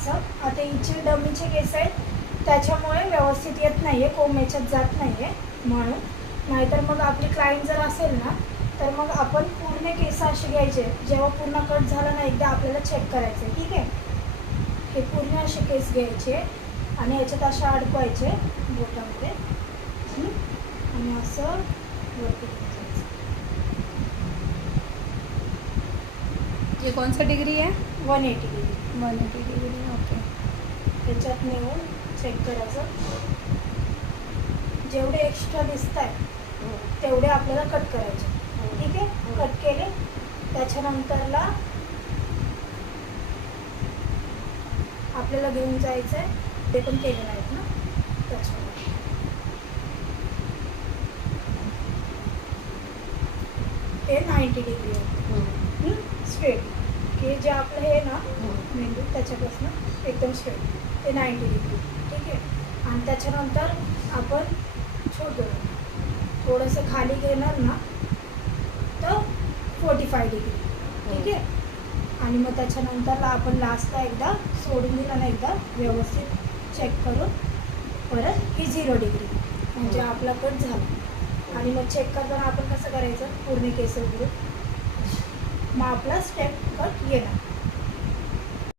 असं. आता हिचे डमीचे केस आहेत त्याच्यामुळे व्यवस्थित येत नाही आहे, कोंब याच्यात जात नाही आहे म्हणून. नाहीतर मग आपली क्लायंट जर असेल ना तर मग आपण पूर्ण केस असे घ्यायचे. जेव्हा पूर्ण कट झाला ना एकदा आपल्याला चेक करायचं आहे. ठीक आहे, हे पूर्ण असे केस घ्यायचे आणि याच्यात असे अडकवायचे बोटामध्ये आणि असं वरती घ्यायचं. ये कौन सा डिग्री है? 180 डिग्री. 180 डिग्री. ओके. त्याच्यात नेऊन चेक करायचं. जेवढे एक्स्ट्रा दिसत आहेत तेवढे आपल्याला कट करायचे. ठीक आहे, कट केले. त्याच्यानंतरला आपल्याला घेऊन जायचं आहे, ते पण केलेलं आहेत ना त्याच्यामध्ये. ते 90 डिग्री आहे स्ट्रेट. की जे आपलं हे ना मेंदू त्याच्यापासून एकदम स्ट्रेट ते 90 डिग्री. ठीक आहे, आणि त्याच्यानंतर आपण छोटं थोडंसं खाली घेणार ना तर 45 डिग्री. ठीक आहे, आणि मग त्याच्यानंतरला आपण लास्टला एकदा सोडून दिला ना एकदा व्यवस्थित चेक करून परत ही 0 डिग्री म्हणजे आपला कट झाला. आणि मग चेक करताना आपण कसं करायचं पूर्ण केस उघडून मग आपला स्टेप कट येणार.